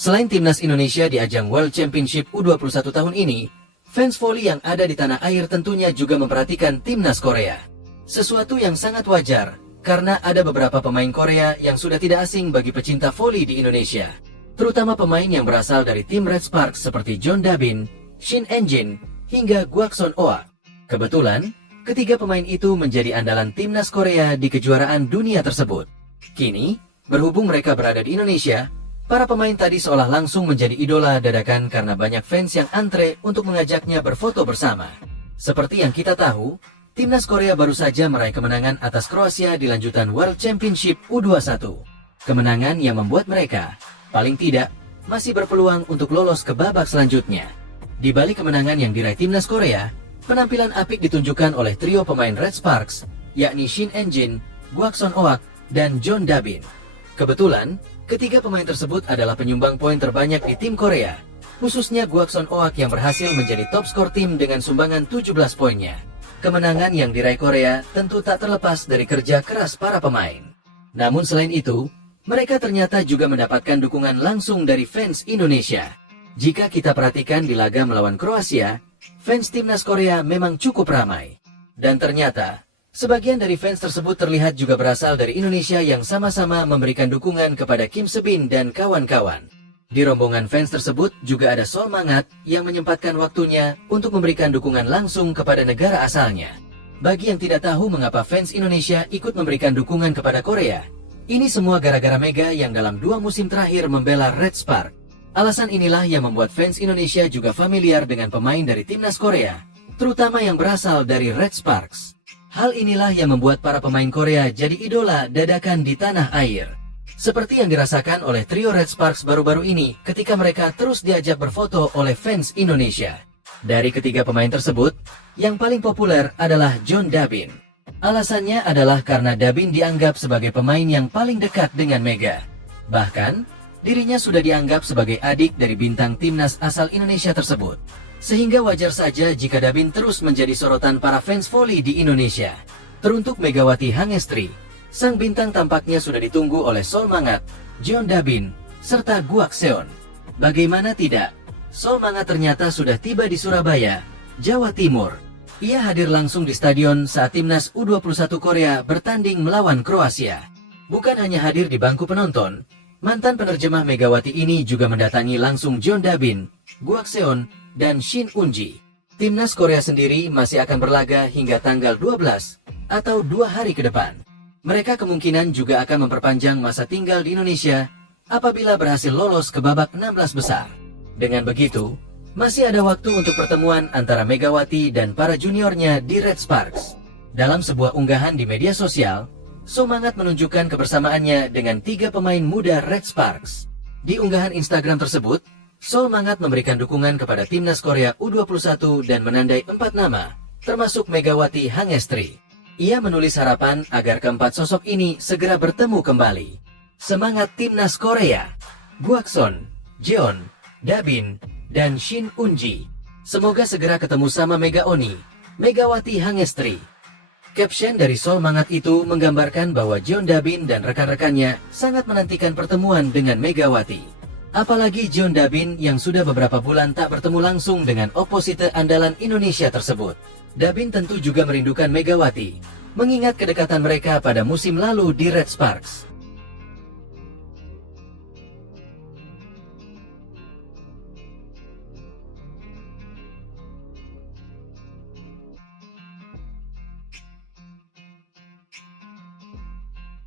Selain timnas Indonesia di ajang World Championship U21 tahun ini, fans voli yang ada di tanah air tentunya juga memperhatikan timnas Korea. Sesuatu yang sangat wajar, karena ada beberapa pemain Korea yang sudah tidak asing bagi pecinta voli di Indonesia. Terutama pemain yang berasal dari tim Red Sparks seperti John Dabin, Shin En-jin, hingga Gwason Oh. Kebetulan, ketiga pemain itu menjadi andalan timnas Korea di kejuaraan dunia tersebut. Kini, berhubung mereka berada di Indonesia, para pemain tadi seolah langsung menjadi idola dadakan karena banyak fans yang antre untuk mengajaknya berfoto bersama. Seperti yang kita tahu, timnas Korea baru saja meraih kemenangan atas Kroasia di lanjutan World Championship U21. Kemenangan yang membuat mereka, paling tidak, masih berpeluang untuk lolos ke babak selanjutnya. Di balik kemenangan yang diraih timnas Korea, penampilan apik ditunjukkan oleh trio pemain Red Sparks, yakni Shin En-jin, Gwason Oh, dan John Dabin. Kebetulan, ketiga pemain tersebut adalah penyumbang poin terbanyak di tim Korea, khususnya Gwason Oh yang berhasil menjadi top skor tim dengan sumbangan 17 poinnya. Kemenangan yang diraih Korea tentu tak terlepas dari kerja keras para pemain. Namun selain itu, mereka ternyata juga mendapatkan dukungan langsung dari fans Indonesia. Jika kita perhatikan di laga melawan Kroasia, fans timnas Korea memang cukup ramai. Dan ternyata, sebagian dari fans tersebut terlihat juga berasal dari Indonesia yang sama-sama memberikan dukungan kepada Kim Se-bin dan kawan-kawan. Di rombongan fans tersebut juga ada Sol Mangat yang menyempatkan waktunya untuk memberikan dukungan langsung kepada negara asalnya. Bagi yang tidak tahu mengapa fans Indonesia ikut memberikan dukungan kepada Korea, ini semua gara-gara Mega yang dalam 2 musim terakhir membela Red Spark. Alasan inilah yang membuat fans Indonesia juga familiar dengan pemain dari timnas Korea, terutama yang berasal dari Red Sparks. Hal inilah yang membuat para pemain Korea jadi idola dadakan di tanah air. Seperti yang dirasakan oleh trio Red Sparks baru-baru ini ketika mereka terus diajak berfoto oleh fans Indonesia. Dari ketiga pemain tersebut, yang paling populer adalah John Dabin. Alasannya adalah karena Dabin dianggap sebagai pemain yang paling dekat dengan Mega. Bahkan, dirinya sudah dianggap sebagai adik dari bintang timnas asal Indonesia tersebut. Sehingga wajar saja jika Dabin terus menjadi sorotan para fans voli di Indonesia. Teruntuk Megawati Hangestri, sang bintang tampaknya sudah ditunggu oleh Sol Mangat, John Dabin, serta Gwason. Bagaimana tidak, Sol Mangat ternyata sudah tiba di Surabaya, Jawa Timur. Ia hadir langsung di stadion saat timnas U21 Korea bertanding melawan Kroasia. Bukan hanya hadir di bangku penonton, mantan penerjemah Megawati ini juga mendatangi langsung John Dabin, Gwason, dan Shin Un-ji. Timnas Korea sendiri masih akan berlaga hingga tanggal 12 atau 2 hari ke depan. Mereka kemungkinan juga akan memperpanjang masa tinggal di Indonesia apabila berhasil lolos ke babak 16 besar. Dengan begitu, masih ada waktu untuk pertemuan antara Megawati dan para juniornya di Red Sparks. Dalam sebuah unggahan di media sosial, Somangat menunjukkan kebersamaannya dengan 3 pemain muda Red Sparks. Di unggahan Instagram tersebut, Sol Mangat memberikan dukungan kepada timnas Korea U21 dan menandai 4 nama, termasuk Megawati Hangestri. Ia menulis harapan agar keempat sosok ini segera bertemu kembali. Semangat timnas Korea! Gwason, Jeon, Dabin, dan Shin Un-ji. Semoga segera ketemu sama Mega Oni, Megawati Hangestri. Caption dari Sol Mangat itu menggambarkan bahwa John Dabin dan rekan-rekannya sangat menantikan pertemuan dengan Megawati. Apalagi John Dabin yang sudah beberapa bulan tak bertemu langsung dengan oposite andalan Indonesia tersebut. Dabin tentu juga merindukan Megawati, mengingat kedekatan mereka pada musim lalu di Red Sparks.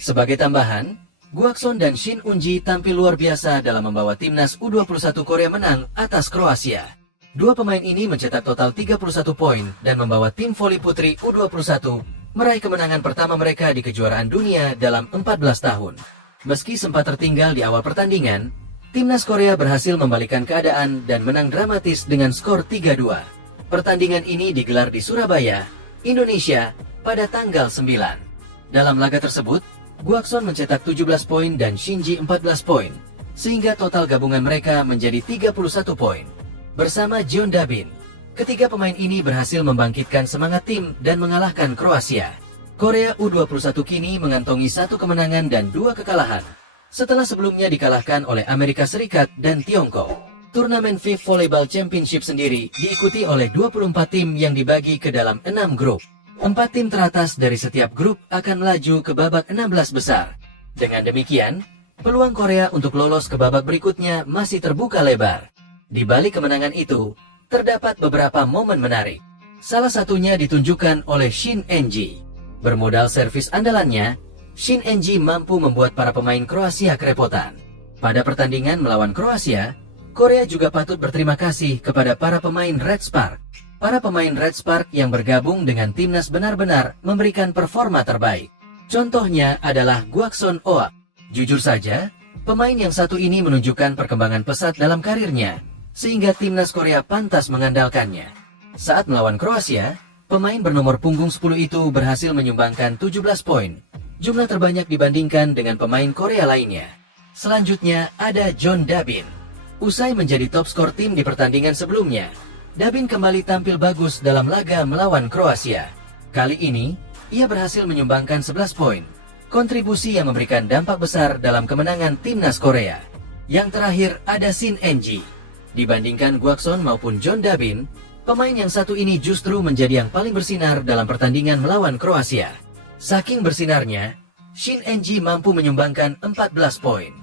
Sebagai tambahan, Gwason dan Shin Un-ji tampil luar biasa dalam membawa timnas U21 Korea menang atas Kroasia. 2 pemain ini mencetak total 31 poin dan membawa tim voli putri U21 meraih kemenangan pertama mereka di kejuaraan dunia dalam 14 tahun. Meski sempat tertinggal di awal pertandingan, timnas Korea berhasil membalikkan keadaan dan menang dramatis dengan skor 3-2. Pertandingan ini digelar di Surabaya, Indonesia, pada tanggal 9. Dalam laga tersebut, Gwason mencetak 17 poin dan Shinji 14 poin, sehingga total gabungan mereka menjadi 31 poin. Bersama John Dabin, ketiga pemain ini berhasil membangkitkan semangat tim dan mengalahkan Kroasia. Korea U21 kini mengantongi 1 kemenangan dan 2 kekalahan, Setelah sebelumnya dikalahkan oleh Amerika Serikat dan Tiongkok. Turnamen FIF Volleyball Championship sendiri diikuti oleh 24 tim yang dibagi ke dalam 6 grup. 4 tim teratas dari setiap grup akan melaju ke babak 16 besar. Dengan demikian, peluang Korea untuk lolos ke babak berikutnya masih terbuka lebar. Di balik kemenangan itu, terdapat beberapa momen menarik. Salah satunya ditunjukkan oleh Shin En-ji. Bermodal servis andalannya, Shin En-ji mampu membuat para pemain Kroasia kerepotan. Pada pertandingan melawan Kroasia, Korea juga patut berterima kasih kepada para pemain Red Spark. Para pemain Red Spark yang bergabung dengan timnas benar-benar memberikan performa terbaik. Contohnya adalah Gwason Oh. Jujur saja, pemain yang satu ini menunjukkan perkembangan pesat dalam karirnya, sehingga timnas Korea pantas mengandalkannya. Saat melawan Kroasia, pemain bernomor punggung 10 itu berhasil menyumbangkan 17 poin, jumlah terbanyak dibandingkan dengan pemain Korea lainnya. Selanjutnya ada John Dabin. Usai menjadi top skor tim di pertandingan sebelumnya, Dabin kembali tampil bagus dalam laga melawan Kroasia. Kali ini, ia berhasil menyumbangkan 11 poin, kontribusi yang memberikan dampak besar dalam kemenangan timnas Korea. Yang terakhir ada Shin En-ji. Dibandingkan Gwason maupun John Dabin, pemain yang satu ini justru menjadi yang paling bersinar dalam pertandingan melawan Kroasia. Saking bersinarnya, Shin En-ji mampu menyumbangkan 14 poin.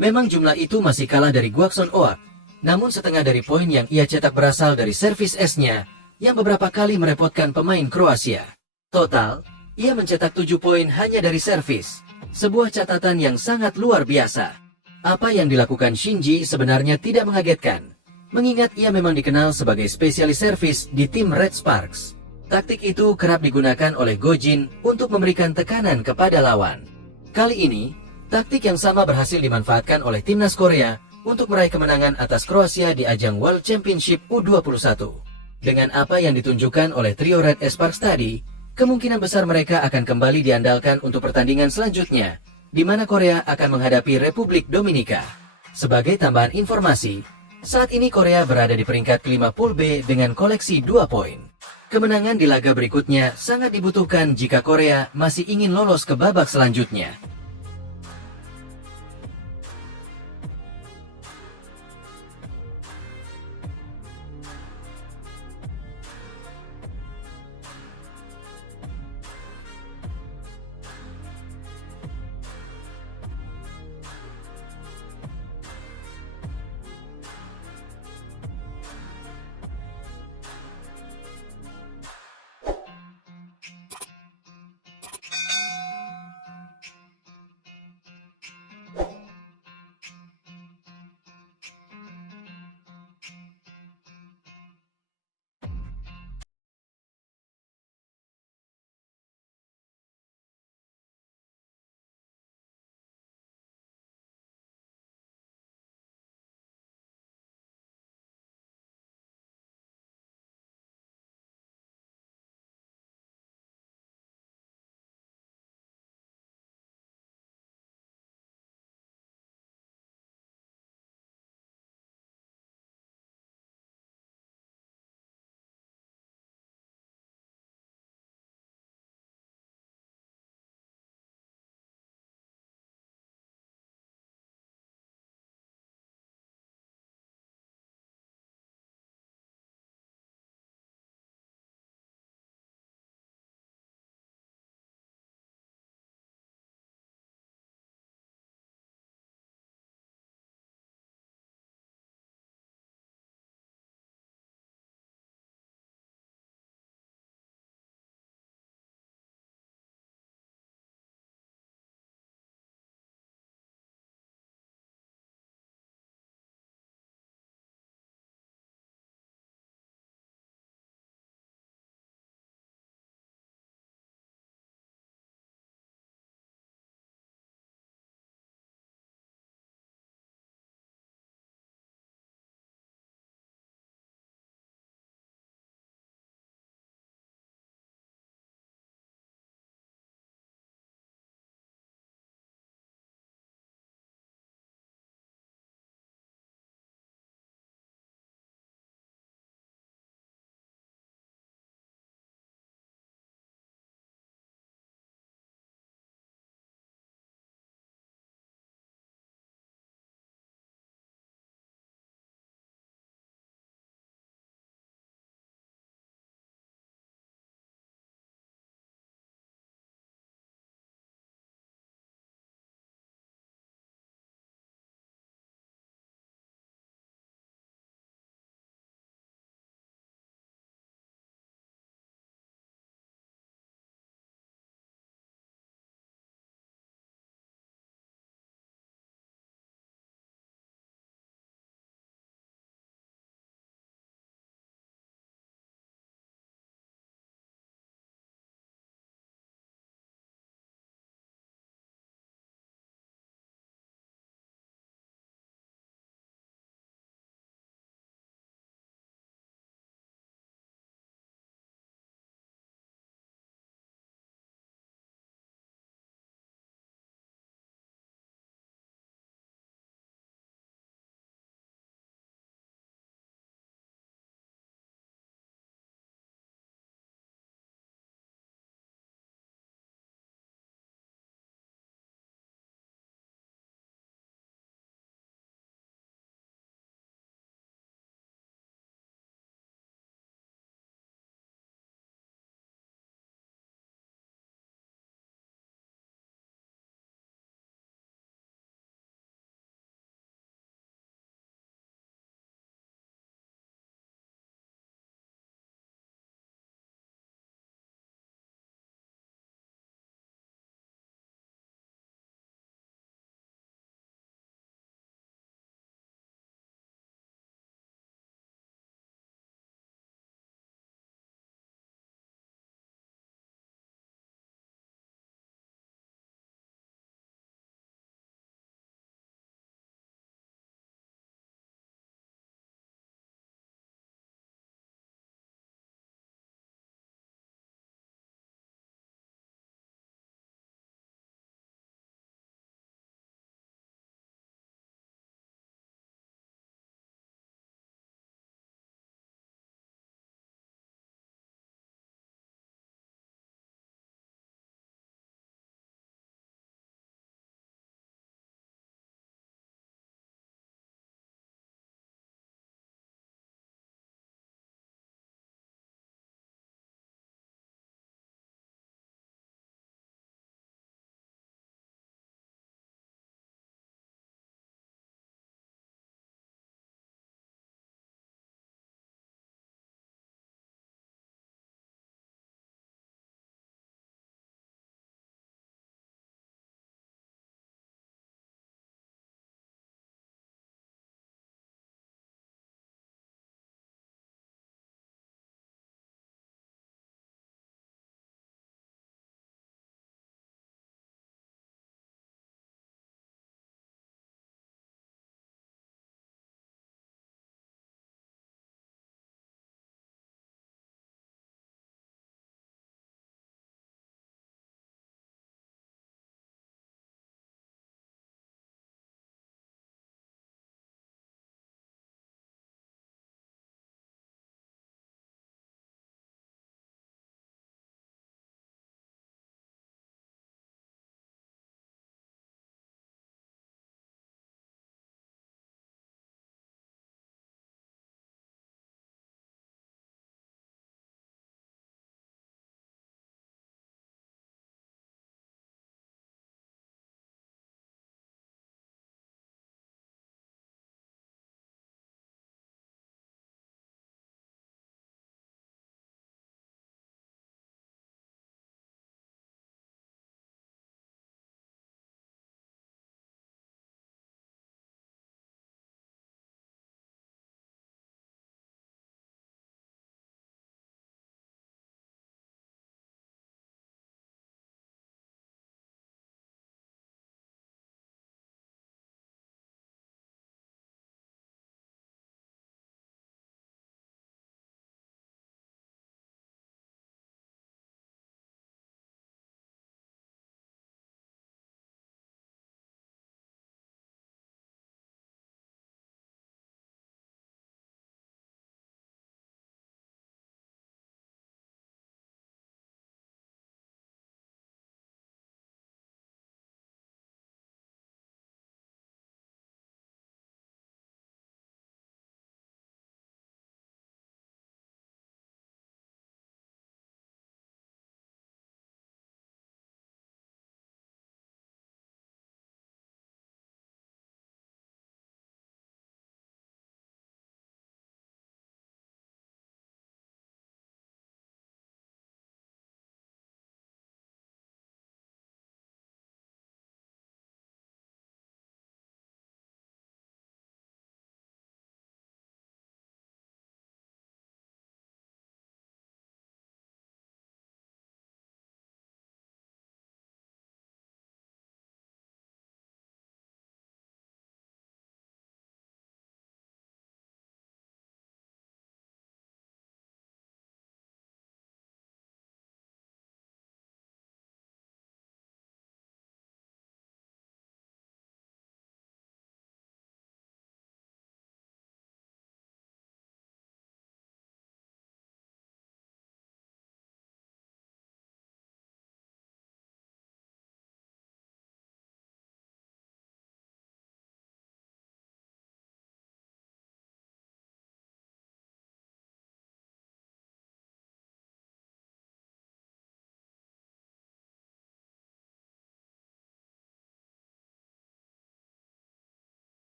Memang jumlah itu masih kalah dari Gwason Oh, namun setengah dari poin yang ia cetak berasal dari servis S-nya, yang beberapa kali merepotkan pemain Kroasia. Total, ia mencetak 7 poin hanya dari servis, sebuah catatan yang sangat luar biasa. Apa yang dilakukan Shinji sebenarnya tidak mengagetkan, mengingat ia memang dikenal sebagai spesialis servis di tim Red Sparks. Taktik itu kerap digunakan oleh Gojin untuk memberikan tekanan kepada lawan. Kali ini, taktik yang sama berhasil dimanfaatkan oleh timnas Korea untuk meraih kemenangan atas Kroasia di ajang World Championship U21. Dengan apa yang ditunjukkan oleh trio Red Sparks tadi, kemungkinan besar mereka akan kembali diandalkan untuk pertandingan selanjutnya, di mana Korea akan menghadapi Republik Dominika. Sebagai tambahan informasi, saat ini Korea berada di peringkat kelima Pool B dengan koleksi 2 poin. Kemenangan di laga berikutnya sangat dibutuhkan jika Korea masih ingin lolos ke babak selanjutnya.